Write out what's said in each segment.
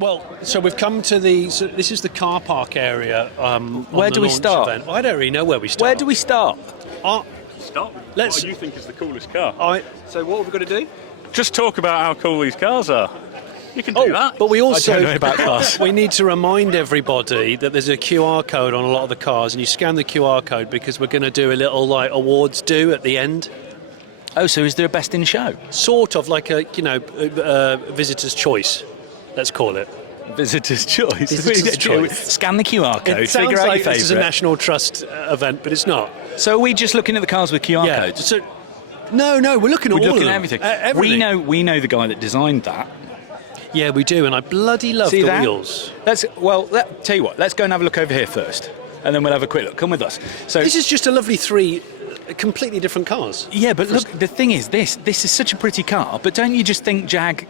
Well, so we've come to this is the car park area. Where do we start? Event. Well, I don't really know where we start. Where do we start? Stop. Let's. What do you think is the coolest car? So what have we got to do? Just talk about how cool these cars are. You can do that. But we also I don't know about cars. we need to remind everybody that there's a QR code on a lot of the cars, and you scan the QR code because we're going to do a little like awards do at the end. Oh, so is there a best in show? Sort of like a visitor's choice. Let's call it. Visitor's choice. Visitor's choice. Scan the QR code. It sounds figure out like your this is a favourite. National Trust event, but it's not. So are we just looking at the cars with QR codes? So, no, we're looking at We're all looking of at them. everything. We know the guy that designed that. Yeah, we do, and I bloody love See the that? wheels. Tell you what. Let's go and have a look over here first, and then we'll have a quick look. Come with us. So This is just a lovely three completely different cars. yeah, but look, the thing is, this is such a pretty car. But don't you just think Jag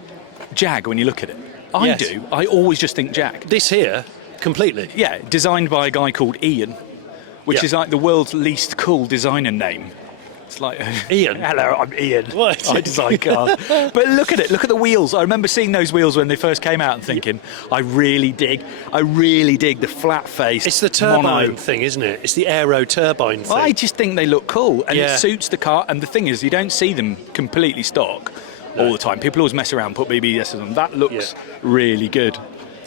when you look at it? I Yes. do. I always just think Jag. This here, completely. Yeah, designed by a guy called Ian, which Yeah. is like the world's least cool designer name. It's like Ian. Hello, I'm Ian. What? I design cars. But look at it. Look at the wheels. I remember seeing those wheels when they first came out and thinking, I really dig the flat face. It's the turbine mono. thing, isn't it? It's the aero turbine thing. I just think they look cool, and Yeah. it suits the car. And the thing is, you don't see them completely stock all the time. People always mess around, put BBS on them. That looks really good.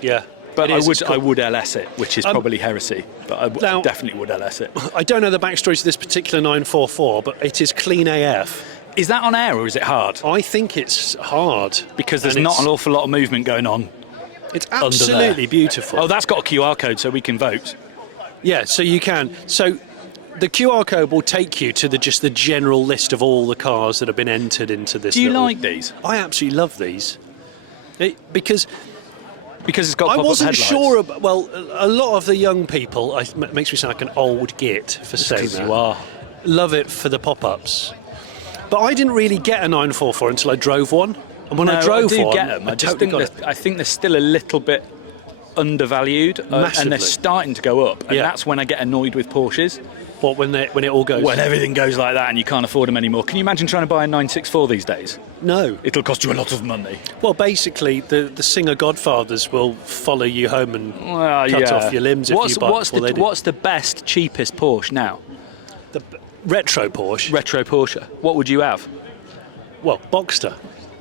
Yeah. But It is, it's I cool. would LS it, which is probably heresy. But I Now- definitely would LS it. I don't know the backstory to this particular 944, but it is clean AF. Is that on air or is it hard? I think it's hard. Because there's And not it's- an awful lot of movement going on. It's under absolutely there. beautiful. Oh, that's got a QR code, so we can vote. Yeah, so you can. So the QR code will take you to just the general list of all the cars that have been entered into this. Do you little- like these? I absolutely love these. Because Because it's got I pop-up wasn't headlights. sure about, well, a lot of the young people, it makes me sound like an old git for saying Because that. you are. Love it for the pop-ups. But I didn't really get a 944 until I drove one. And when I drove do one, get them. I just totally think got it. I think they're still a little bit undervalued, and Massively. they're starting to go up. And Yeah. that's when I get annoyed with Porsches. What, when it all goes? When everything goes like that and you can't afford them anymore. Can you imagine trying to buy a 964 these days? No. It'll cost you a lot of money. Well, basically, the singer Godfathers will follow you home and cut off your limbs if you buy before they do. What's the best, cheapest Porsche now? The retro Porsche. Retro Porsche. What would you have? Well, Boxster.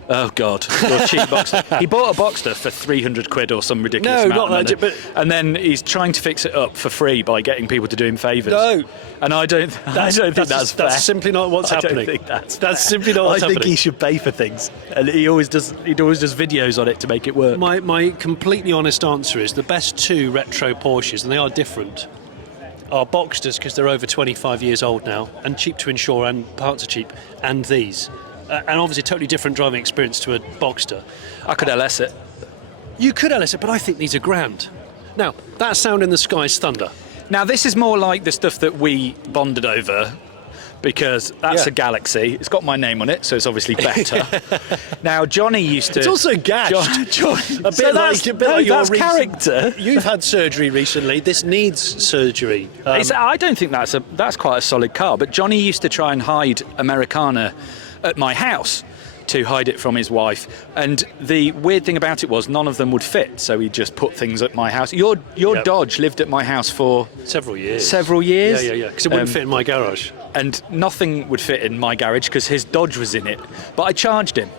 Oh God, your cheap Boxster. He bought a Boxster for 300 quid or some ridiculous No, amount not of money. that, but- and then he's trying to fix it up for free by getting people to do him favours. No. And I don't think that's fair. That's simply not what's I happening. don't think that's simply not what's I think happening. he should pay for things, and he always does videos on it to make it work. My completely honest answer is the best two retro Porsches, and they are different, are Boxsters because they're over 25 years old now and cheap to insure and parts are cheap, and these. And obviously totally different driving experience to a Boxster. I could LS it. You could LS it, but I think these are grand. Now, that sound in the sky is thunder. Now this is more like the stuff that we bonded over, because that's Yeah. a Galaxy. It's got my name on it, so it's obviously better. Now Johnny used to. It's also gashed. A bit So like your that's character. You've had surgery recently. This needs surgery. I don't think that's quite a solid car. But Johnny used to try and hide Americana at my house to hide it from his wife. And the weird thing about it was none of them would fit, so he just put things at my house. Your Yep. Dodge lived at my house for Several years. Yeah. Because it wouldn't fit in my garage. and nothing would fit in my garage because his Dodge was in it. But I charged him.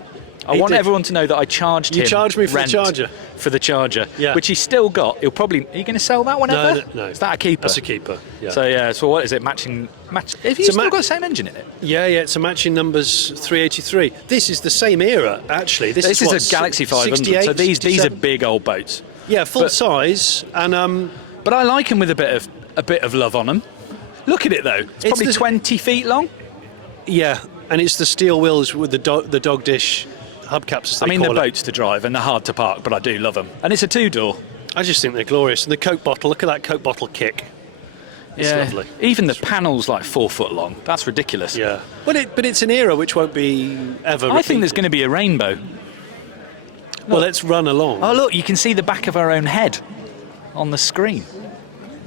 I He want did. everyone to know that I charged him. You charged me for the rent charger. For the charger, Yeah. which he's still got. He'll probably. Are you going to sell that one No, ever? no. Is that a keeper? That's a keeper. Yeah. So what is it? Match. Have you So still got the same engine in it? Yeah, it's a matching numbers 383. This is the same era, actually. This This is what, is a Galaxy 500. 68, So these are 67? big old boats. Yeah, full but- size, and But I like them with a bit of love on them. Look at it though. It's probably the- 20 feet long. yeah, and it's the steel wheels with the dog dish hubcaps. As they I mean, call they're it. boats to drive and they're hard to park, but I do love them. And it's a two-door. I just think they're glorious. And the Coke bottle. Look at that Coke bottle kick. It's lovely. Even the panel's like 4 foot long. That's ridiculous. Yeah, but it's an era which won't be ever. I think there's repeated. going to be a rainbow. Well, let's run along. Oh, look, you can see the back of our own head on the screen.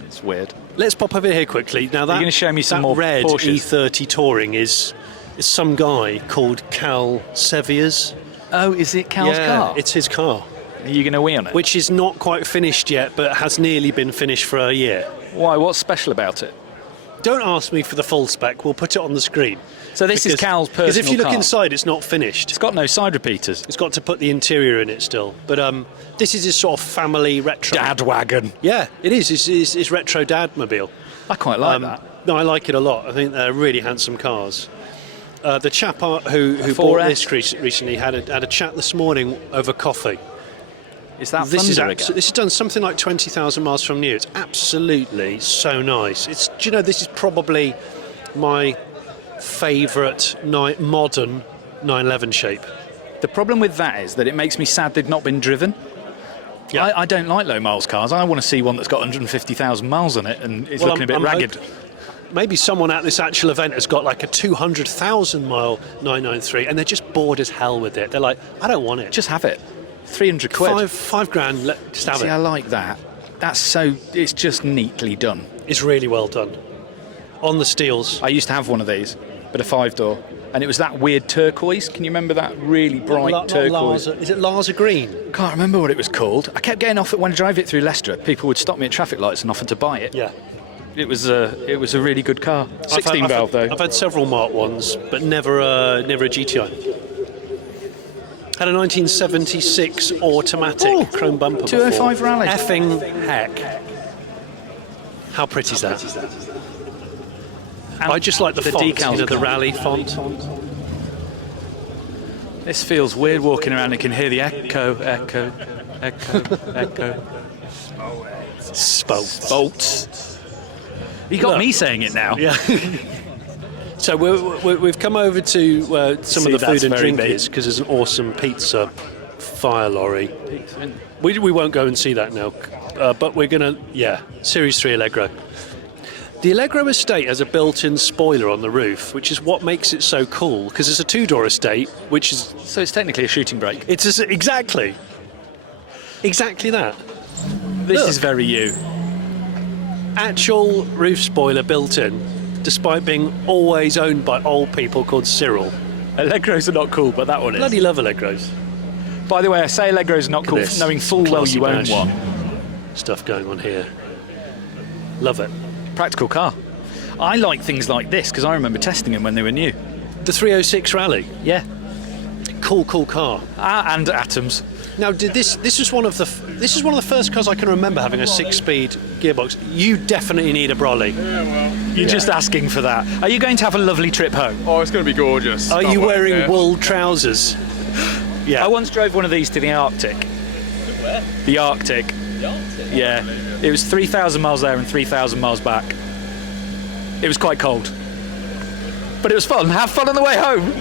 It's weird. Let's pop over here quickly. Now that You're gonna show me some that more red Porsches. E30 Touring is some guy called Cal Seviers. Oh, is it Cal's yeah, car? it's his car. Are you going to wee on it? which is not quite finished yet, but has nearly been finished for a year. Why? What's special about it? Don't ask me for the full spec. We'll put it on the screen. So this is Cal's personal Because if you look car. inside, it's not finished. It's got no side repeaters. It's got to put the interior in it still. But this is his sort of family retro. Dad wagon. Yeah, it is. It's retro dadmobile. I quite like that. No, I like it a lot. I think they're really handsome cars. The chap who 4S. bought this recently had a chat this morning over coffee. Is that This Thunder is again? this has done something like 20,000 miles from new. It's absolutely so nice. This is probably my favourite modern 911 shape. The problem with that is that it makes me sad they've not been driven. Yeah. I don't like low miles cars. I want to see one that's got 150,000 miles on it and is looking a bit ragged. Maybe someone at this actual event has got like a 200,000 mile 993 and they're just bored as hell with it. They're like, I don't want it. Just have it. 300 quid. Five grand, just have See, it. I like that. It's just neatly done. It's really well done. On the steels. I used to have one of these, but a 5-door. And it was that weird turquoise. Can you remember that really bright turquoise? Is it Larsa Green? Can't remember what it was called. I kept getting off it when I drove it through Leicester. People would stop me at traffic lights and offer to buy it. Yeah. It was a really good car. 16 valve though. I've had several Mark 1s, but never a GTI. Had a 1976 automatic chrome bumper. 205 before. Rally. Effing heck. How pretty is that? I just like the font, decals. the Rally font. This feels weird walking around and can hear the echo. Bolts. You got me saying it now. Yeah. So we've come over to some of the food and drinkers because there's an awesome pizza fire lorry. We won't go and see that now, but we're going to, Series 3 Allegro. The Allegro estate has a built-in spoiler on the roof, which is what makes it so cool, because it's a two-door estate, which is... So it's technically a shooting brake. Exactly that. This is very you. Actual roof spoiler built in, despite being always owned by old people called Cyril. Allegros are not cool, but that one is. Bloody love Allegros. By the way, I say Allegros are not cool, this. knowing full well you own Classy one. Stuff going on here. Love it. Practical car. I like things like this because I remember testing them when they were new. The 306 Rally. Yeah. Cool car. And Atoms. Now, this is one of the first cars I can remember having a 6-speed gearbox. You definitely need a brolly. You're just asking for that. Are you going to have a lovely trip home? Oh, it's going to be gorgeous. Are you wearing wool trousers? Yeah. I once drove one of these to the Arctic. Where? The Arctic. The Arctic? Yeah. It was 3,000 miles there and 3,000 miles back. It was quite cold. But it was fun. Have fun on the way home.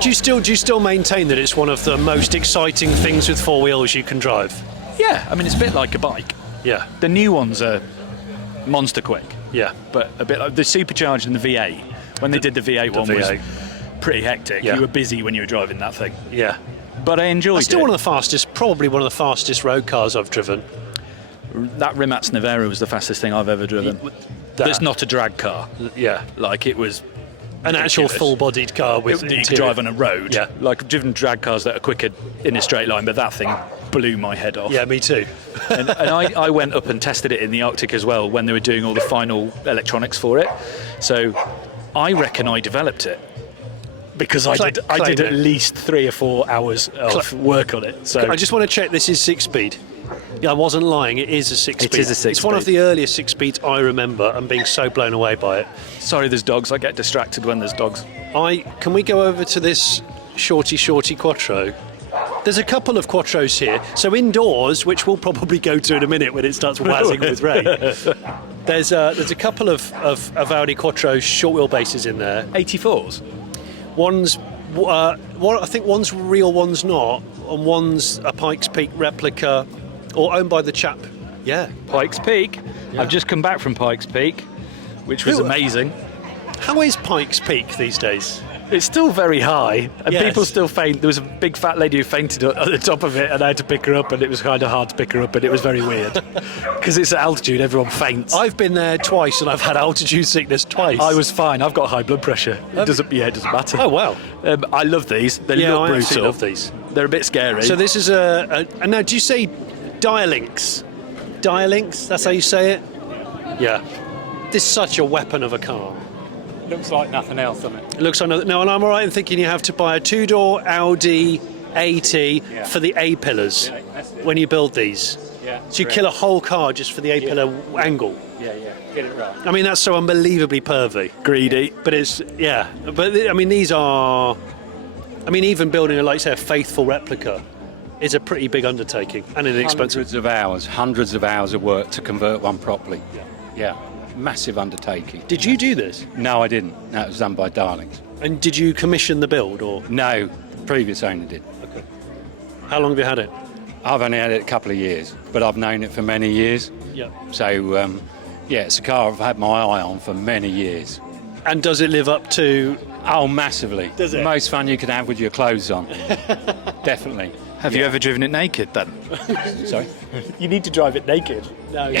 Do you still maintain that it's one of the most exciting things with four wheels you can drive? Yeah, I mean, it's a bit like a bike. Yeah. The new ones are monster quick, Yeah. but a bit like the supercharged and the V8. When they did the V8 one was V8. pretty hectic. Yeah. You were busy when you were driving that thing. Yeah. But I enjoyed It's still it. probably one of the fastest road cars I've driven. That Rimac Nevera was the fastest thing I've ever driven. That's not a drag car. Yeah. Like, it was An actual ridiculous. full-bodied car with that you could interior. drive on a road. Yeah. Like, I've driven drag cars that are quicker in a straight line, but that thing blew my head off. Yeah, me too. and I went up and tested it in the Arctic as well when they were doing all the final electronics for it. So I reckon I developed it because I did Claim at it. least 3 or 4 hours of work on it. So I just want to check this is 6-speed. Yeah, I wasn't lying. It is a 6-speed. It is a 6-speed. It's one of the earliest 6-speeds I remember and being so blown away by it. sorry, there's dogs. I get distracted when there's dogs. Can we go over to this shorty Quattro? There's a couple of Quattros here. So indoors, which we'll probably go to in a minute when it starts wazzing with rain, there's a couple of Audi Quattro short wheelbases in there. 84s. One's I think one's real, one's not, and one's a Pikes Peak replica, or owned by the chap. Yeah. Pikes Peak. Yeah. I've just come back from Pikes Peak, which was Who- amazing. How is Pikes Peak these days? It's still very high, and Yes. people still faint. There was a big fat lady who fainted at the top of it, and I had to pick her up, and it was kind of hard to pick her up, and it was very weird. Because it's at altitude, everyone faints. I've been there twice, and I've had altitude sickness twice. I was fine. I've got high blood pressure. It doesn't matter. Oh wow. I love these. They Yeah, look I brutal. absolutely love these. They're a bit scary. So this is and now do you say Dialinks? Dialinks, that's how you say it? Yeah. This is such a weapon of a car. Looks like nothing else, doesn't it? It looks like no, and I'm all right in thinking you have to buy a two-door Audi AT for the A-pillars Yeah, that's it. when you build these. Yeah. So you kill a whole car just for the A-pillar angle. Yeah. Get it right. I mean, that's so unbelievably pervy. greedy. But it's, yeah. But, I mean, these are... I mean, even building, like, say, a faithful replica is a pretty big undertaking and inexpensive. Hundreds of hours of work to convert one properly. Yeah. Massive undertaking. Did you do this? No, I didn't. That was done by Darlings. And did you commission the build, or...? No, previous owner did. Okay. How long have you had it? I've only had it a couple of years, but I've known it for many years. Yeah. So, it's a car I've had my eye on for many years. And does it live up to... Oh, massively. Does it? Most fun you can have with your clothes on. Definitely. Have you ever driven it naked then? Sorry? You need to drive it naked. No,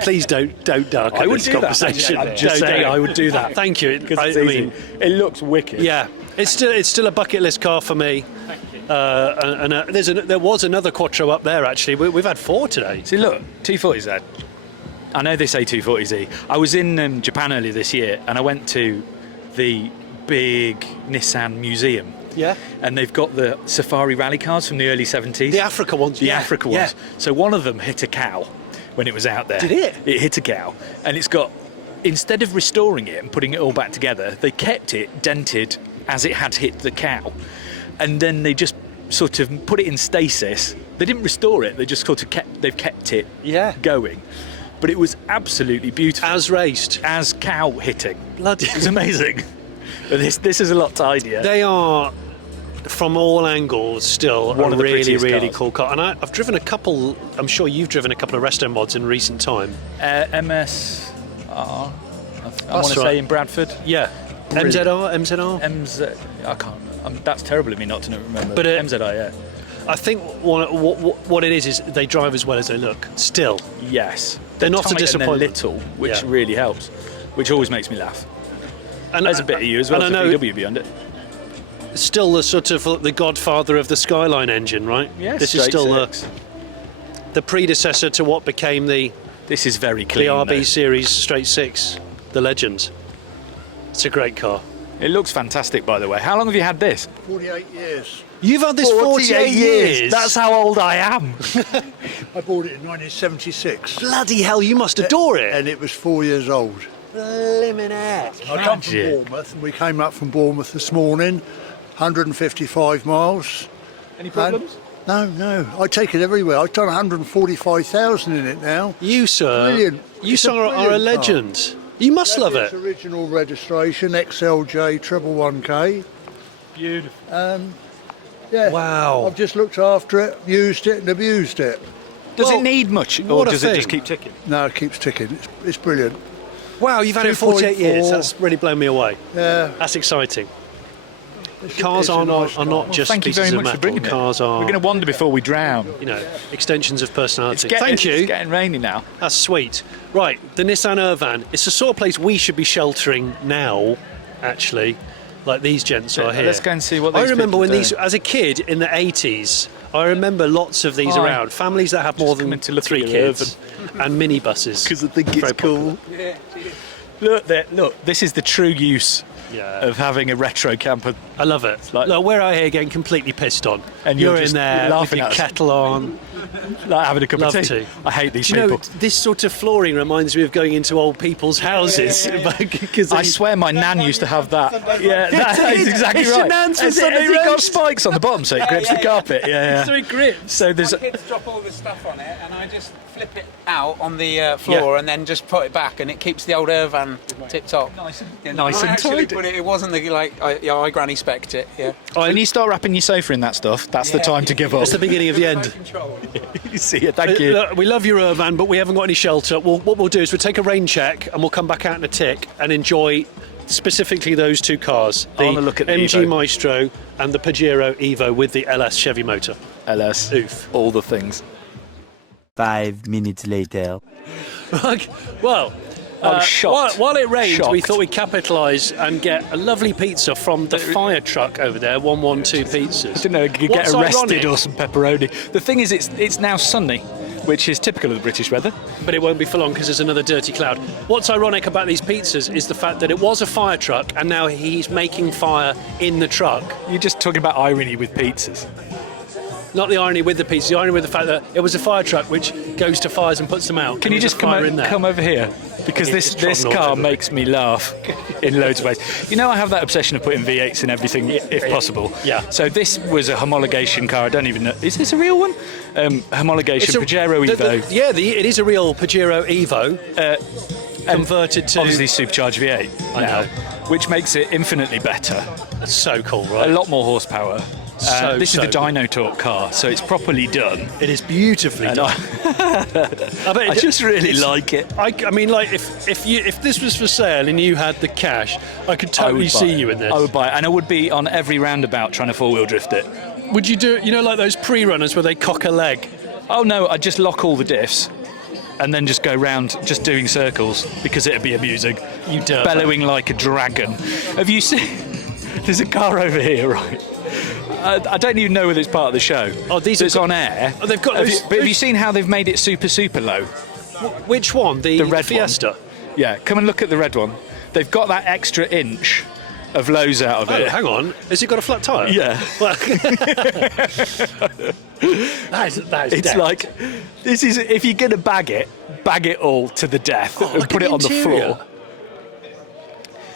please don't darken I would this do that. conversation. I'm just saying. I would do that. Thank you. I mean, it looks wicked. yeah, it's still a bucket list car for me. There was another Quattro up there actually. We've had 4 today. See, look, 240Z. I know they say 240Z. I was in Japan earlier this year, and I went to the big Nissan museum. Yeah. And they've got the safari rally cars from the early 70s. The Africa ones. The Africa ones. So one of them hit a cow when it was out there. Did it? It hit a cow. And it's got, instead of restoring it and putting it all back together, they kept it dented as it had hit the cow. And then they just sort of put it in stasis. They didn't restore it, they just sort of kept it going. But it was absolutely beautiful. As raced. As cow hitting. Bloody. It was amazing. But this is a lot tidier. They are, from all angles, still One a of the really, prettiest really cars. cool car. And I've driven a couple. I'm sure you've driven a couple of resto mods in recent time. MSR, I want to right. say in Bradford. Yeah. Brilliant. MZR. MZ, I can't. That's terrible of me not to remember. But, MZI, yeah. I think what it is they drive as well as they look. Still, Yes. They're not a tight and they're disappointment. little, which Yeah. really helps, which always makes me laugh. and There's a bit of you as well, and as I a know VW behind it. still the sort of the godfather of the Skyline engine, right? Yeah, this is straight still six. the predecessor to what became the This is very clean. RB though. series straight 6, the Legends. It's a great car. It looks fantastic, by the way. How long have you had this? 48 years. You've had this 48 years. That's how old I am. I bought it in 1976 Bloody hell, you must adore it. and it was 4 years old. Blimmin' heck. I come from Magic. Bournemouth and we came up from Bournemouth this morning, 155 miles. Any problems? No. I take it everywhere. I've done 145,000 in it now. You, sir. Brilliant. You, It's a sir, are a brilliant legend. You must love That's it. its original registration, XLJ 111K. Beautiful. Yeah. Wow. I've just looked after it, used it and abused it. Does Well, it need much, or what a does it just thing. keep ticking? No, it keeps ticking. It's brilliant. Wow, you've had it 48 years. 2.4. That's really blown me away. Yeah. That's exciting. It's Cars a are nice not car. just Thank you pieces very of much for metal. bringing it. Cars are, We're going to wander before we drown. extensions of personality. It's Thank you. getting rainy now. That's sweet. Right, the Nissan Irvan. It's the sort of place we should be sheltering now, actually, like these gents are here. Let's go and see what I these remember people when are these, doing. as a kid in the 80s, I remember lots of these Hi. around. Families that have more than coming to look 3 at your kids and minibuses. Because I think Very it's cool. Look, this is the true use Yeah. of having a retro camper. I love it. like- Look, we're out here getting completely pissed on. And you're you're in just- there you're with laughing your at us. kettle on. Like having a cup Love of tea. to. I hate these Do you people. know, this sort of flooring reminds me of going into old people's houses. Because I swear my nan used to have that. Yeah, that's exactly It's your right. nan's for Has Sunday it got roast. spikes on the bottom so it grips the carpet? Yeah. So it grips. So there's My kids drop all the stuff on it, and I just flip it out on the floor and then just put it back, and it keeps the old Irvan tip top. nice I and actually tidy. put it wasn't the I granny spec'd it. Yeah. When you start wrapping your sofa in that stuff, that's the time to give up. It's the beginning of the end. Control. You see it, thank you. Look, we love your Irvan, but we haven't got any shelter. What we'll do is we'll take a rain check and we'll come back out in a tick and enjoy specifically those 2 cars. I The wanna look at the MG Evo. Maestro and the Pajero Evo with the LS Chevy motor. LS, Oof. all the things. 5 minutes later. Well, I was shocked. While it rained, we Shocked. thought we'd capitalise and get a lovely pizza from the fire truck over there, 112 Pizzas. I didn't know you could get What's arrested ironic- or some pepperoni. The thing is, it's now sunny, which is typical of the British weather. But it won't be for long because there's another dirty cloud. What's ironic about these pizzas is the fact that it was a fire truck and now he's making fire in the truck. You're just talking about irony with pizzas. Not the irony with the pizza, the irony with the fact that it was a fire truck which goes to fires and puts them out. Can you There's just a fire in there. come over here? Because It's this trodden all car over. makes me laugh in loads of ways. You know, I have that obsession of putting V8s in everything if possible. Yeah. So this was a homologation car. I don't even know. Is this a real one? Homologation It's a- Pajero Evo. it is a real Pajero Evo. Converted to... Obviously supercharged V8 I now, know. which makes it infinitely better. That's so cool, right? A lot more horsepower. This is the so Dyno Torque car, so it's properly done. It is beautifully And done. I just really like it. I mean, like, if this was for sale and you had the cash, I could I would totally buy see it. you in this. I would buy it, and I would be on every roundabout trying to four-wheel drift it. Would you do it, you know, like those pre-runners where they cock a leg? Oh no, I'd just lock all the diffs and then just go round just doing circles because it'd be amusing. You dirtbag. Bellowing like a dragon. Have you seen... There's a car over here, right? I don't even know whether it's part of the show. Oh, these It's have on air. Oh, they've got Have those- you, but have you seen how they've made it super, super low? Which one? The red Fiesta? one. Yeah, come and look at the red one. They've got that extra inch of lows out of Oh, it. hang on. Has it got a flat tyre? Yeah. Well, that is It's decked. like, this is, if you're going to bag it all to the death and look put at it on the interior. floor.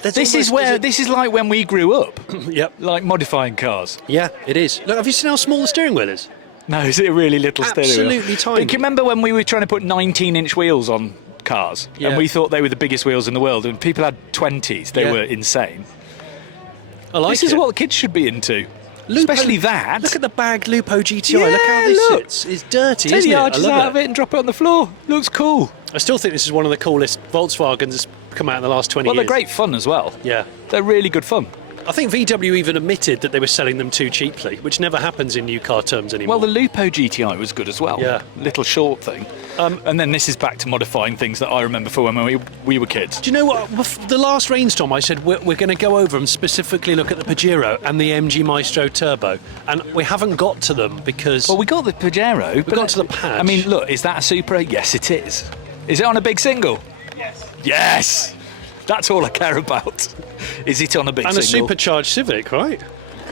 There's This is almost- this is like when we grew up, Yep. like modifying cars. Yeah, it is. Look, have you seen how small the steering wheel is? No, is it a really little steering wheel? Absolutely tiny. But can you remember when we were trying to put 19-inch wheels on cars, Yeah. and we thought they were the biggest wheels in the world, and people had 20s? They Yeah. were insane. I like This is it. what kids should be into, Lupo- especially that. Look at the bagged Lupo GTI. Yeah, look how this look. sits. It's dirty, Take isn't the it? I arches love out of it and drop it on the floor. Looks cool. I still think this is one of the coolest Volkswagens that's come out in the last 20 Well, years. they're great fun as well. Yeah. They're really good fun. I think VW even admitted that they were selling them too cheaply, which never happens in new car terms anymore. Well, the Lupo GTI was good as well. Yeah. Little short thing. And then this is back to modifying things that I remember from when we were kids. Do you know what? The last rainstorm, I said we're going to go over and specifically look at the Pajero and the MG Maestro Turbo, and we haven't got to them because Well, we got the Pajero. We got to the patch. I mean, look, is that a Supra? Yes, it is. Is it on a big single? Yes. Yes! That's all I care about. Is it on a big and single? a supercharged Civic, right?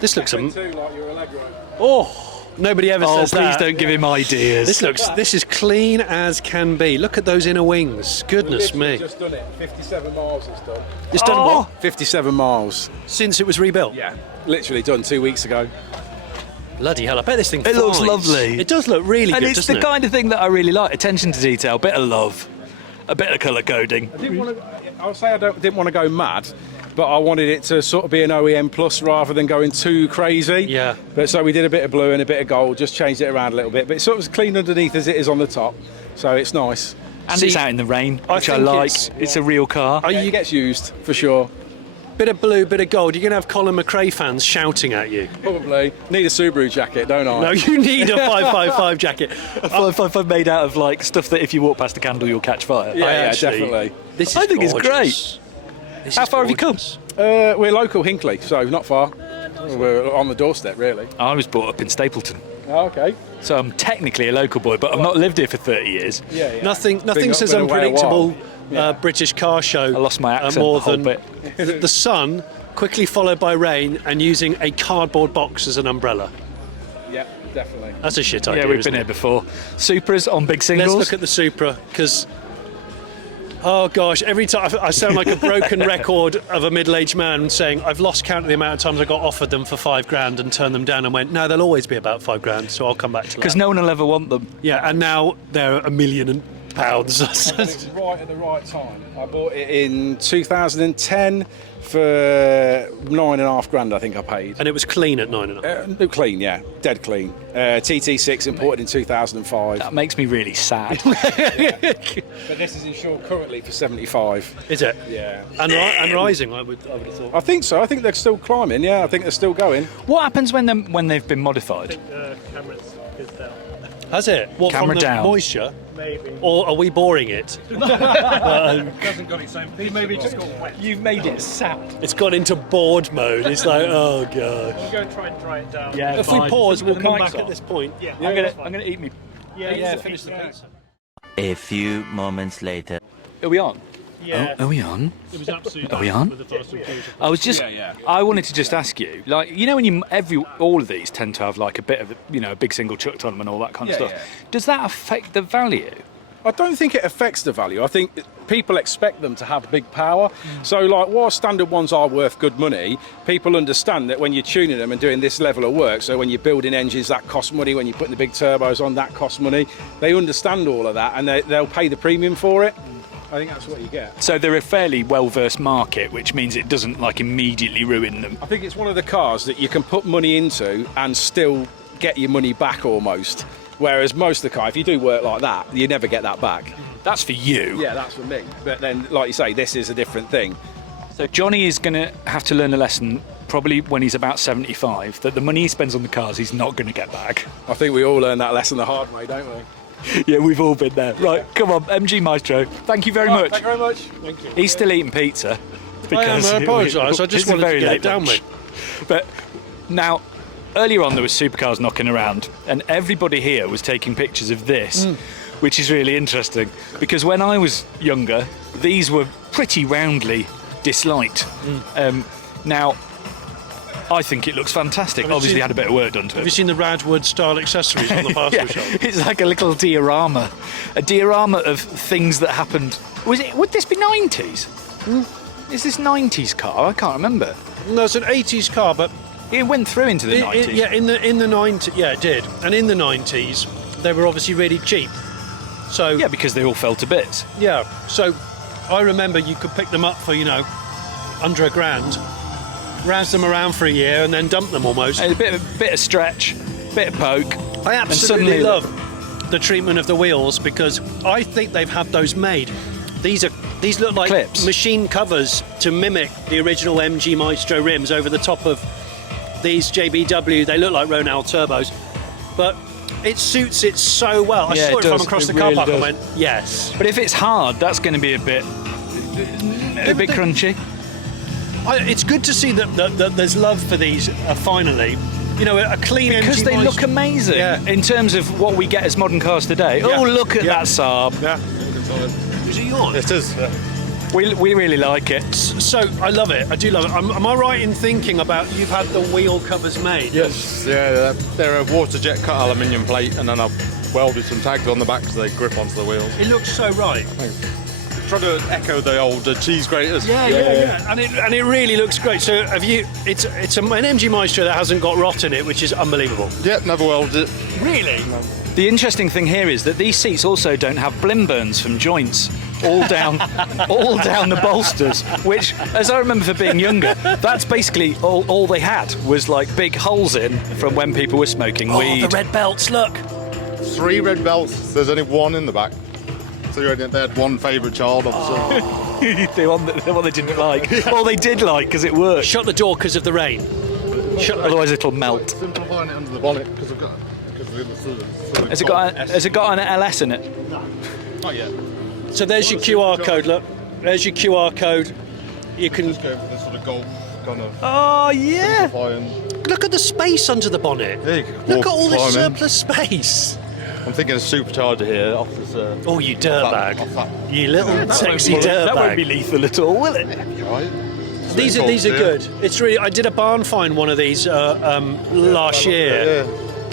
This looks Like your Allegro. oh, nobody ever Oh, says please that. don't give him ideas. This is clean as can be. Look at those inner wings. Goodness me. Just done it. 57 miles it's done. It's done what? 57 miles. Since it was rebuilt. Yeah. Literally done 2 weeks ago. Bloody hell! I bet this thing. It looks flies. lovely. It does look really and good, it's doesn't the it? kind of thing that I really like. Attention to detail, bit of love, a bit of colour coding. I'll say didn't want to go mad, but I wanted it to sort of be an OEM plus rather than going too crazy. Yeah. But so we did a bit of blue and a bit of gold, just changed it around a little bit. But it's sort of as clean underneath as it is on the top, so it's nice. And See, it's out in the rain, I which I think like. it's- It's a real car. Are It you gets used for sure. bit of blue, bit of gold? You're going to have Colin McRae fans shouting at you. Probably need a Subaru jacket, don't I? No, you need a 555 jacket. A 555 made out of like stuff that if you walk past a candle you'll catch fire. Yeah, actually- definitely. This is I think it's gorgeous. This How is far have you come? gorgeous. We're local Hinckley, so not far. We're on the doorstep, really. I was brought up in Stapleton, Oh, okay. so I'm technically a local boy, but I've not lived here for 30 years. Yeah, yeah. Nothing Been- says been away a unpredictable while. Yeah. British car show. I lost my accent more the whole than bit. the sun, quickly followed by rain, and using a cardboard box as an umbrella. Yeah, definitely. That's a shit idea. Yeah, we've isn't been here it? before. Supras on big singles. Let's look at the Supra, because oh gosh, every time I sound like a broken record of a middle-aged man saying I've lost count of the amount of times I got offered them for $5,000 and turned them down and went, no, they'll always be about $5,000, so I'll come back to because that. no one will ever want them. Yeah, and now they're £1 million. It was right at the right time. I bought it in 2010 for 9.5 grand, I think I paid. And it was clean at 9.5. Clean, yeah, dead clean. TT6 imported in 2005. That makes me really sad. But this is insured currently for 75. Is it? Yeah. And rising, I would have thought. I think so. I think they're still climbing. Yeah, I think they're still going. What happens when they've been modified? Has it? What, Camera from the down. moisture? Maybe. Or are we boring it? Hasn't got its own picture. Maybe just got wet. You've made it sad. It's gone into board mode. It's like, oh god. We'll go and try and dry it down. Yeah, If fine. we pause, we'll The come mics back on. at this point. Yeah. I'm gonna eat me. Yeah, finish the pizza. A few moments later. Are we on? Yeah. Are we on? It was absolutely Are we on? with the Fast and Furious. I was just. I wanted to just ask you, like, you know, when all of these tend to have like a bit of, a big single chucked on them and all that kind of stuff. Does that affect the value? I don't think it affects the value. I think people expect them to have big power. So, like, while standard ones are worth good money, people understand that when you're tuning them and doing this level of work, so when you're building engines, that costs money. When you're putting the big turbos on, that costs money. They understand all of that, and they'll pay the premium for it. I think that's what you get. So they're a fairly well-versed market, which means it doesn't like immediately ruin them. I think it's one of the cars that you can put money into and still get your money back almost. Whereas most of the car, if you do work like that, you never get that back. That's for you. Yeah, that's for me. But then, like you say, this is a different thing. So Johnny is going to have to learn a lesson, probably when he's about 75, that the money he spends on the cars he's not going to get back. I think we all learn that lesson the hard way, don't we? Yeah, we've all been there. Right, come on, MG Maestro. Thank you very much. Thank you very much. Thank you. He's still eating pizza. I apologise. I just it's a wanted very to get late it down lunch. with. But now, earlier on there was supercars knocking around, and everybody here was taking pictures of this, which is really interesting because when I was younger, these were pretty roundly disliked. Now, I think it looks fantastic. Obviously, had a bit of work done to Have it. you seen the Radwood style accessories on the parcel shelf? It's like a little diorama, of things that happened. Would this be 90s? Is this 90s car? I can't remember. No, it's an 80s car, but It went through into the 90s. yeah, in the 90s, yeah, it did. And in the 90s, they were obviously really cheap. So Yeah, because they all fell to bits. yeah. So I remember you could pick them up for under £1,000, razz them around for a year, and then dump them almost. A bit of stretch, bit of poke. I and absolutely suddenly- love the treatment of the wheels because I think they've had those made. These look like Clips. machine covers to mimic the original MG Maestro rims over the top of these JBW. They look like Ronald turbos, but it suits it so well. I Yeah, saw it it from does. across It the car really park and does. went, yes. But if it's hard, that's going to be a bit crunchy. It's good to see that there's love for these finally. A clean Because MG they Maestro. look amazing Yeah. in terms of what we get as modern cars today. Yeah. Oh, look at Yeah. that Saab. Yeah. Is it yours? It is. We really like it. So I love it. I do love it. Am I right in thinking about you've had the wheel covers made? Yes, yeah, they're a water jet cut aluminium plate, and then I've welded some tags on the back so they grip onto the wheels. It looks so right. Try to echo the old cheese graters. Yeah. And it really looks great. So have you? It's an MG Maestro that hasn't got rot in it, which is unbelievable. Yep, never welded it. Really? The interesting thing here is that these seats also don't have blim burns from joints all down the bolsters, which, as I remember for being younger, that's basically all they had was like big holes in from when people were smoking weed. Oh, the red belts, look. 3 red belts. There's only 1 in the back. So they had one favourite child, obviously. the one they didn't like. Well, they did like because it worked. Shut the door because of the rain. Otherwise it'll melt. Simplifying it under the bonnet because Has it got an LS in it? Not yet. So there's your QR code, look. There's your QR code. You can Go for this sort of golf kind of Oh yeah. simplifying. look at the space under the bonnet. Yeah, you can Look walk, at all this climb in. surplus space. I'm thinking a supercharger here off this. Oh, you off that- dirtbag. You little sexy That won't be dirtbag. lethal at all, will it? Right. These are good. It's really. I did a barn find one of these last year.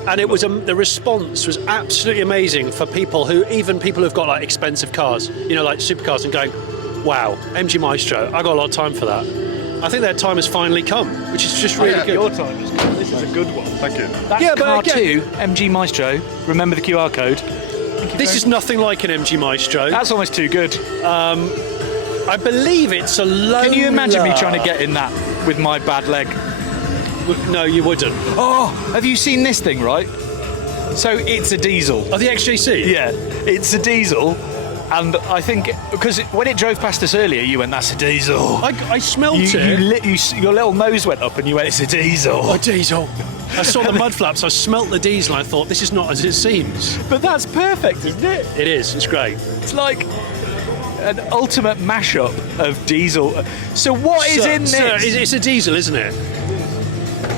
And it was the response was absolutely amazing for people who've got like expensive cars, like supercars, and going, wow, MG Maestro, I got a lot of time for that. I think their time has finally come, which is just really good. Your time is good. This is a good one. Thank you. That's Yeah, but car again- 2, MG Maestro. Remember the QR code. This is nothing like an MG Maestro. That's almost too good. I believe it's a low. Can you imagine me trying to get in that with my bad leg? No, you wouldn't. Oh, have you seen this thing, right? So it's a diesel. Oh, the XJC? Yeah, it's a diesel. And I think, because when it drove past us earlier, you went, that's a diesel. I smelt it. Your little nose went up and you went, it's a diesel. Oh, diesel. I saw the mud flaps, I smelt the diesel, and I thought, this is not as it seems. But that's perfect, isn't it? It is, it's great. It's like an ultimate mashup of diesel. So what is in this? Sir, it's a diesel, isn't it?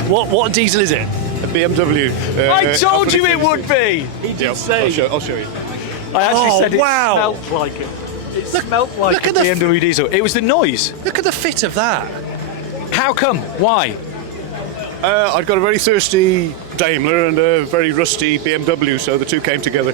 What diesel is it? A BMW. I told you it would be! He did say. I'll show you. I actually said it wow. smelt like it. It smelt like look a at the BMW diesel. It was the noise. Look at the fit of that. How come? Why? I've got a very thirsty Daimler and a very rusty BMW, so the two came together.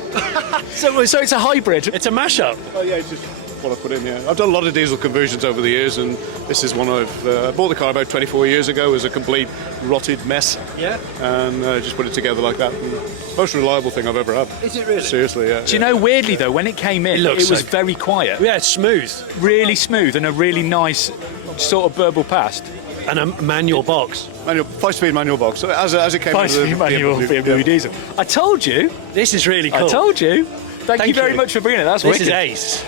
So it's a hybrid. It's a mashup. Oh yeah, it's just what I put in here. I've done a lot of diesel conversions over the years, and this is one I bought the car about 24 years ago as a complete rotted mess. Yeah. And just put it together like that. And most reliable thing I've ever had. Is it really? Seriously, yeah. Do you know, weirdly though, when it came in, it was very quiet. Yeah, it's smooth. Really smooth and a really nice sort of burble past. And a manual box. Manual, 5-speed manual box. So as it came with the 5-speed manual BMW diesel. I told you. This is really cool. I told you. Thank you very you. much for bringing it. That's This wicked. is ace.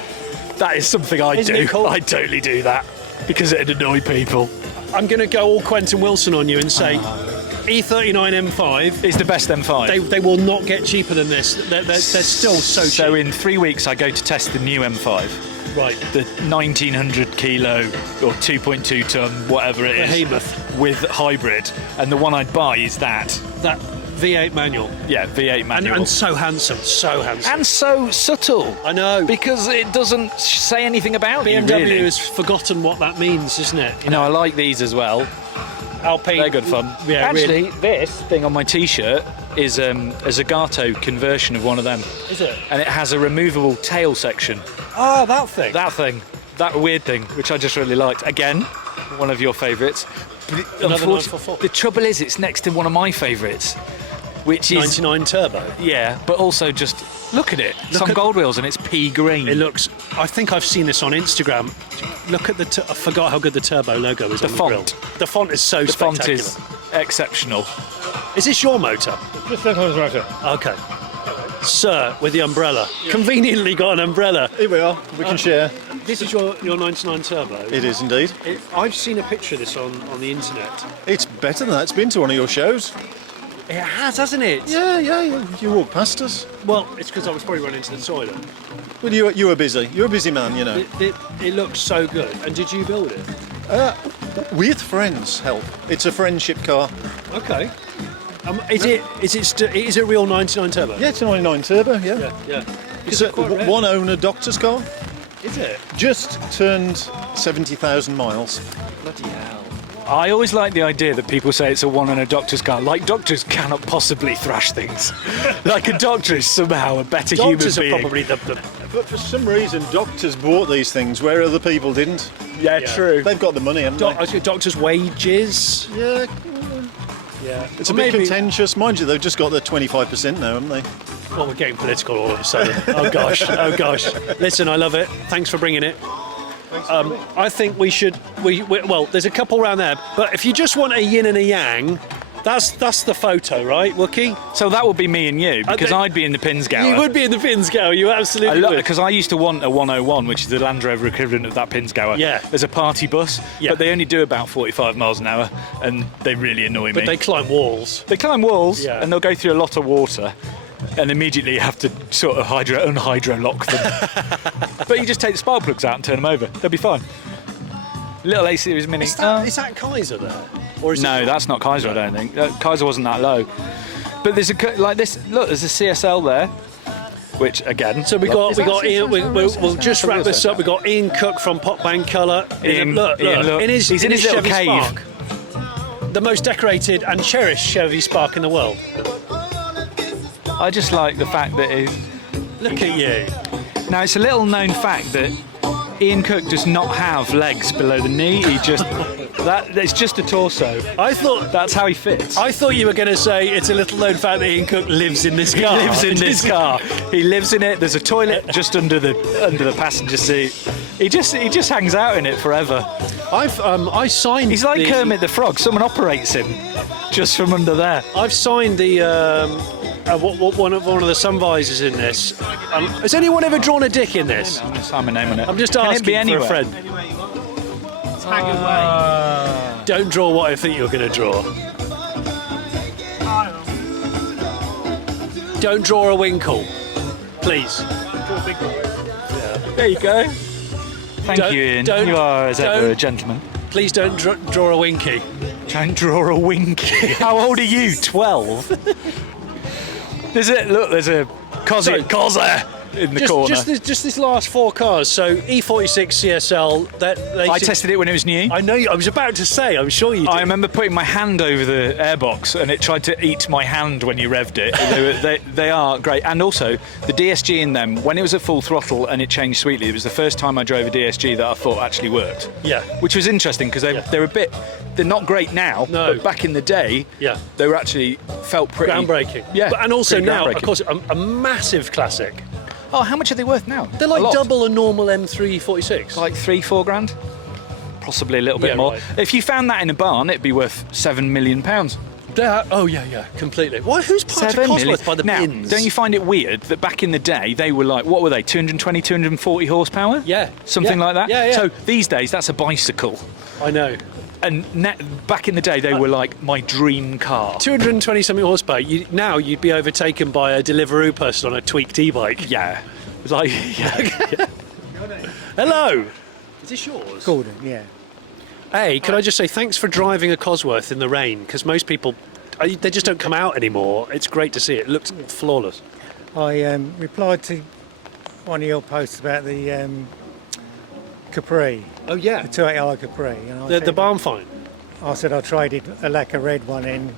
That is something I Isn't do. it cool? I totally do that because it'd annoy people. I'm going to go all Quentin Wilson on you and say E39 M5 It's the best M5. They will not get cheaper than this. They're still so cheap. So in 3 weeks I go to test the new M5. Right. The 1900 kilo or 2.2 ton, whatever it is, Behemoth. with hybrid, and the one I'd buy is that V8 manual. Yeah, V8 manual. And so handsome, so handsome. And so subtle. I know. Because it doesn't say anything about BMW you, really. has forgotten what that means, isn't it? You know, I like these as well. Alpine. They're good fun. Yeah, actually, really. this thing on my T-shirt is a Zagato conversion of one of them. Is it? And it has a removable tail section. Oh, that thing. That weird thing, which I just really liked. Again, one of your favourites. Another 944. The trouble is, it's next to one of my favourites, which is 99 Turbo. Yeah, but also just look at it. It's on gold wheels and it's pea green. It looks. I think I've seen this on Instagram. Look at the. I forgot how good the Turbo logo is. The on font. The grill. The font is so the spectacular. font is exceptional. Is this your motor? Just that one's motor. Okay. Sir, with the umbrella. Yeah. Conveniently got an umbrella. Here we are. We can share. This is your 99 Turbo. It is indeed. I've seen a picture of this on the internet. It's better than that. It's been to one of your shows. It has, hasn't it? Yeah. You walked past us. Well, it's because I was probably running to the toilet. Well, you were busy. You're a busy man, you know. It looks so good. And did you build it? With friends' help. It's a friendship car. Okay. Is it real 99 Turbo? Yeah, it's a 99 Turbo. Yeah. It's a one owner doctor's car. Is it? Just turned 70,000 miles. Bloody hell. I always like the idea that people say it's a one and a doctor's car. Like doctors cannot possibly thrash things. Like a doctor is somehow a better Doctors human being. are probably the But for some reason, doctors bought these things where other people didn't. Yeah, true. They've got the money, haven't they? doctors' wages. Yeah. It's a bit contentious. Mind you, they've just got their 25% now, haven't they? Well, we're getting political all of a sudden. Oh gosh. Listen, I love it. Thanks for bringing it. I think we should. Well, there's a couple around there, but if you just want a yin and a yang, that's the photo, right, Wookie? So that would be me and you, because I'd be in the Pinzgauer. You would be in the Pinzgauer. You absolutely would. Because I used to want a 101, which is the Land Rover equivalent of that Pinzgauer. Yeah. As a party bus, yeah. But they only do about 45 miles an hour, and they really annoy me. But they climb walls. Yeah. And they'll go through a lot of water. And immediately you have to sort of unhydro lock them. But you just take the spark plugs out and turn them over. They'll be fine. Little A Series Mini. Is that Kaiser there? Or is no, that's not Kaiser. I don't think Kaiser wasn't that low. But there's like this. Look, there's a CSL there. Which again. So Ian. We'll just wrap this up. We got Ian Cook from Pop Bang Colour. Look. He's in his little Chevy cave. Spark. The most decorated and cherished Chevy Spark in the world. I just like the fact that Look at you. Now, it's a little known fact that Ian Cook does not have legs below the knee. He just it's just a torso. I thought that's how he fits. I thought you were going to say it's a little known fact that Ian Cook lives in this car. He lives in this car. He lives in it. There's a toilet just under the passenger seat. He just hangs out in it forever. I signed. He's like Kermit the Frog. Someone operates him just from under there. I've signed the one of the sun visors in this. Has anyone ever drawn a dick in this? I'm just having my name on it. I'm just Can it be asking for a anywhere? friend. Don't draw what I think you're going to draw. Don't draw a winkle, please. There you go. Thank Don't- you, Ian. don't- You are, as ever, don't- a gentleman. Please don't draw a winky. Don't draw a winky. How old are you? 12? There's a Sorry. Cozzer in the corner. Just this last 4 cars. So E46 CSL. I tested it when it was new. I know. I was about to say. I'm sure you did. I remember putting my hand over the airbox and it tried to eat my hand when you revved it. They are great. And also, the DSG in them, when it was at full throttle and it changed sweetly, it was the first time I drove a DSG that I thought actually worked. Yeah. Which was interesting because they're not great now, No. but back in the day, Yeah. they were actually felt pretty... Groundbreaking. Yeah. And also pretty now, of groundbreaking. course, a massive classic. Oh, how much are they worth now? They're like A lot. double a normal M346. Like 3-4 grand? Possibly a little bit Yeah, more. right. If you found that in a barn, it'd be worth £7 million. Oh yeah, completely. Why? Who's parked at Cosworth by the now, bins? don't you find it weird that back in the day they were like, what were they, 220, 240 horsepower? Yeah. Something Yeah. like that? Yeah, yeah. So these days, that's a bicycle. I know. And back in the day, they were like my dream car. 220 something horsepower. Now you'd be overtaken by a Deliveroo person on a tweaked e-bike. Yeah. Like, yeah. Hello. Is this yours? Gordon, yeah. Hey, can I just say thanks for driving a Cosworth in the rain? Because most people, they just don't come out anymore. It's great to see it. It looks flawless. I replied to one of your posts about the Capri. Oh yeah. The 280i Capri. And I The said, barn find. I said I traded a lacquer red one in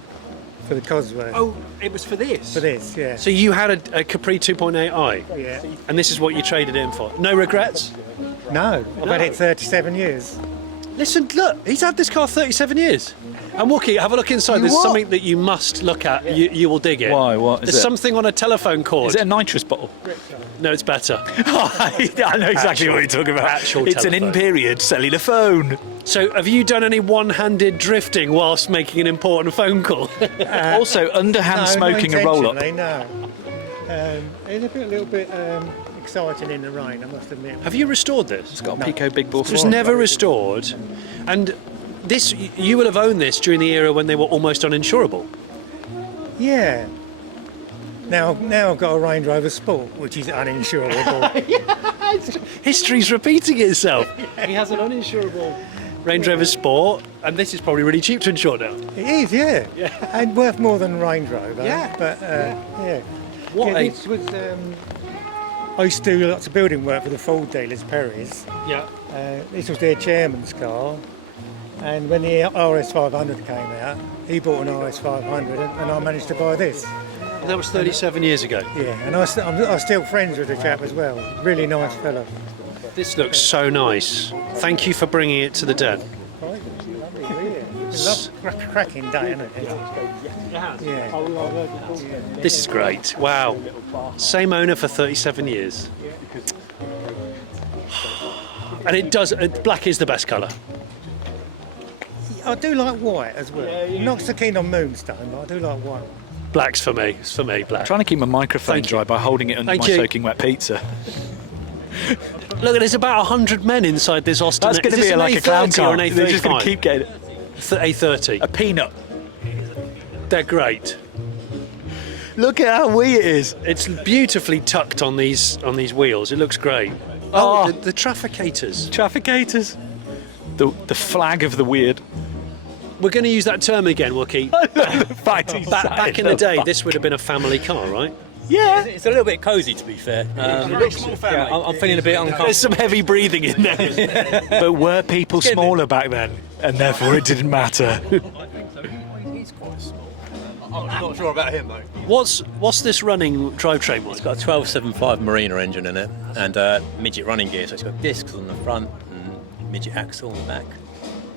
for the Cosworth. Oh, it was for this? For this, yeah. So you had a Capri 2.8i? Yeah. And this is what you traded in for? No regrets? No, I've had it 37 years. Listen, look, he's had this car 37 years. And Wookie, have a look inside. There's What? something that you must look at. You will dig it. Why? What is There's it? something on a telephone cord. Is it a nitrous bottle? No, it's better. I know exactly what you're talking about. Actual It's telephone. an in-period cellular phone. So, have you done any one-handed drifting whilst making an important phone call? Also, underhand No, smoking not a roll-up. intentionally, No. It's a little bit exciting in the rain, I must admit. Have you restored this? It's got a Pico Big Ball. It was never restored. And this, you will have owned this during the era when they were almost uninsurable. Yeah. Now I've got a Range Rover Sport, which is uninsurable. History's repeating itself. He has an uninsurable Range Rover Sport, and this is probably really cheap to insure now. It is, yeah. And worth more than Range Rover. Yeah. But, yeah. What Yeah, a- this was, I used to do lots of building work for the Ford dealers, Perry's. Yeah. This was their chairman's car. And when the RS500 came out, he bought an RS500 and I managed to buy this. That was 37 years ago. Yeah, and I'm still friends with the chap as well. Really nice fella. This looks so nice. Thank you for bringing it to the den. It's a cracking day, isn't it? Yeah. This is great. Wow. Same owner for 37 years. And it does, black is the best colour. I do like white as well. Not so keen on Moonstone, but I do like white. Black's for me. It's for me, black. Trying to keep my microphone Thank you. dry by holding it under Thank my you. soaking wet pizza. Look, there's about 100 men inside this Austin. That's going to Is be this like an a clown A30 car. or an A35? They're just going to keep getting A30. a peanut. They're great. Look at how wee it is. It's beautifully tucked on these wheels. It looks great. Oh. The trafficators. Trafficators. The flag of the weird. We're going to use that term again, Wookie. Back in the day, this would have been a family car, right? Yeah. It's a little bit cosy, to be fair. Yeah, I'm feeling a bit uncomfortable. There's some heavy breathing in there. But were people smaller back then? And therefore it didn't matter. I'm not sure about him, though. What's this running drivetrain like? It's got a 1275 Marina engine in it and midget running gear, so it's got discs on the front and midget axle on the back.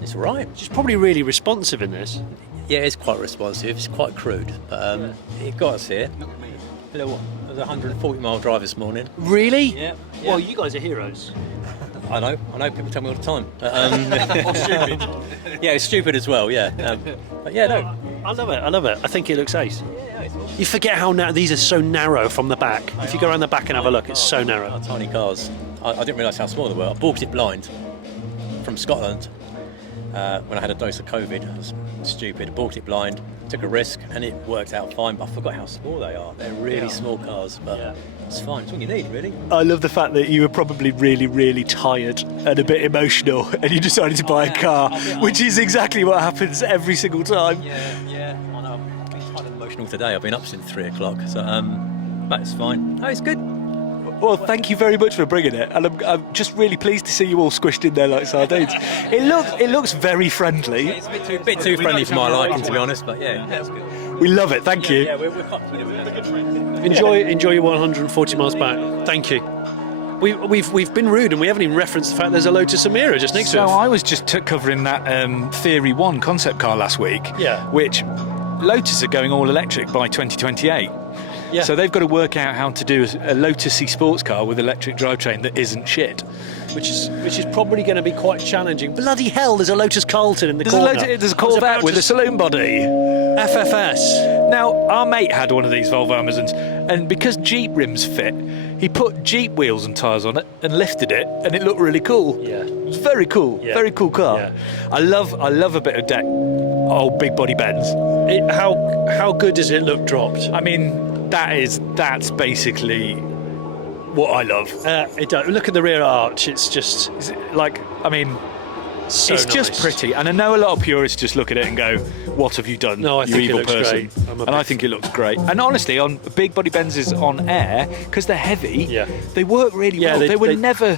It's all right. It's probably really responsive in this. Yeah, it's quite responsive. It's quite crude, but it got us here. It was a 140-mile drive this morning. Really? Yeah. Well, you guys are heroes. I know. People tell me all the time. Stupid. Yeah, it's stupid as well. Yeah, but yeah, no. I love it. I think it looks ace. You forget how these are so narrow from the back. If you go around the back and have a look, it's so narrow. Tiny cars. I didn't realise how small they were. I bought it blind from Scotland when I had a dose of COVID. I was stupid. I bought it blind, took a risk, and it worked out fine. But I forgot how small they are. They're really small cars, but it's fine. It's what you need, really. I love the fact that you were probably really, really tired and a bit emotional, and you decided to buy a car, which is exactly what happens every single time. Yeah. I know. I've been kind of emotional today. I've been up since 3 o'clock, so but it's fine. No, it's good. Well, thank you very much for bringing it, and I'm just really pleased to see you all squished in there like sardines. It looks very friendly. It's a bit too friendly for my liking, to be honest, but yeah, it's good. We love it. Thank you. Yeah, we're good. Enjoy your 140 miles back. Thank you. We've been rude and we haven't even referenced the fact there's a Lotus Emira just next to it. So I was just covering that Theory 1 concept car last week, which Lotus are going all electric by 2028. Yeah. So they've got to work out how to do a Lotus-y sports car with electric drivetrain that isn't shit. Which is probably going to be quite challenging. Bloody hell, there's a Lotus Carlton in the corner. There's a Corvette with a saloon body. FFS. Now, our mate had one of these Volvo Amazons, and because Jeep rims fit, he put Jeep wheels and tyres on it and lifted it, and it looked really cool. Yeah. It was very cool. Yeah. Very cool car. Yeah. I love a bit of deck. Old big body Benz. How good does it look dropped? I mean, that's basically what I love. It does. Look at the rear arch. It's just like, I mean, so it's nice. just pretty. And I know a lot of purists just look at it and go, "What have you done, No, I you think evil it looks person?" great. And I think it looks great. And honestly, on big body Benzes on air, because they're heavy, they work really well. They were never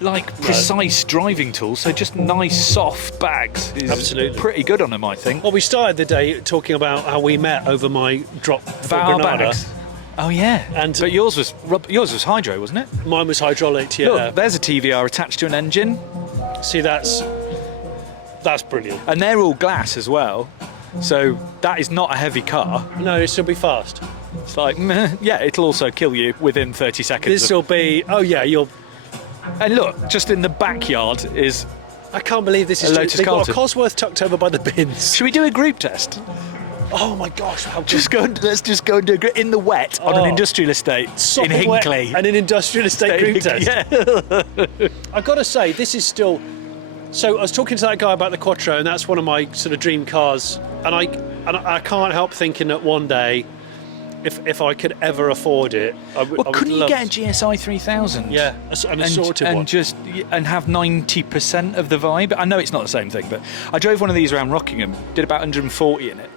like precise driving tools, so just nice soft bags is absolutely pretty good on them, I think. Well, we started the day talking about how we met over my drop for Our Granada. bags. Oh yeah, but yours was hydro, wasn't it? Mine was hydraulic. Yeah. Look, there's a TVR attached to an engine. See, that's brilliant. And they're all glass as well, so that is not a heavy car. No, it'll still be fast. It's like, yeah, it'll also kill you within 30 seconds. This will be. Oh yeah, you'll. And look, just in the backyard is. I can't believe this is. A Lotus They've got a Carlton. Cosworth tucked over by the bins. Should we do a group test? Oh my gosh! Let's just go and do a in the wet on an industrial estate in Hinckley. And an industrial estate group test. Yeah. I've got to say, this is still. So I was talking to that guy about the Quattro, and that's one of my sort of dream cars. And I can't help thinking that one day, if I could ever afford it, I would couldn't you love get a GSI 3000? Yeah, an assorted one. And have 90% of the vibe? I know it's not the same thing, but I drove one of these around Rockingham, did about 140 in it.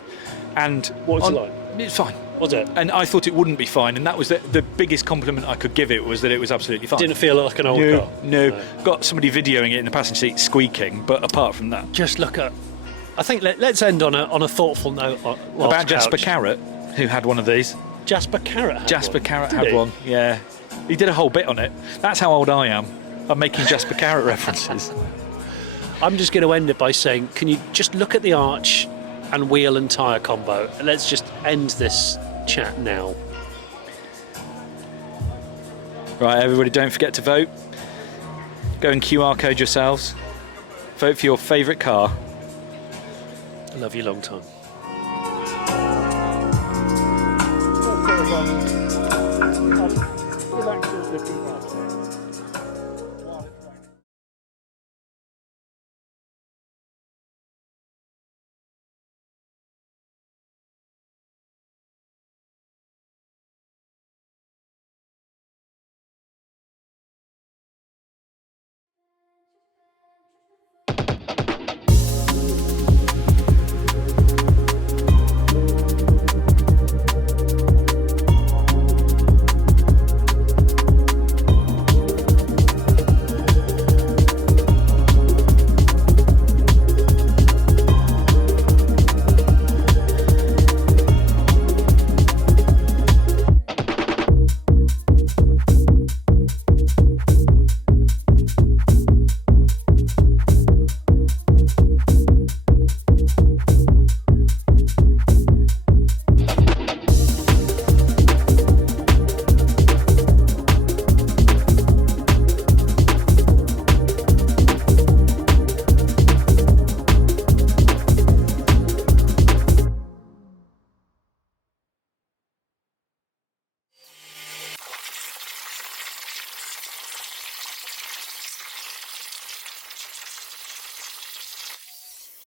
And what was it like? It's fine. Was it? And I thought it wouldn't be fine, and that was the biggest compliment I could give it, was that it was absolutely fine. Didn't feel like an old car. No. Got somebody videoing it in the passenger seat squeaking, but apart from that, just look at. I think let's end on a thoughtful note. About Jasper Carrot, who had one of these. Jasper Carrot had one. Yeah, he did a whole bit on it. That's how old I am. I'm making Jasper Carrot references. I'm just going to end it by saying, can you just look at the arch and wheel and tyre combo? Let's just end this chat now. Right, everybody, don't forget to vote. Go and QR code yourselves. Vote for your favourite car. I love you long time. Relax,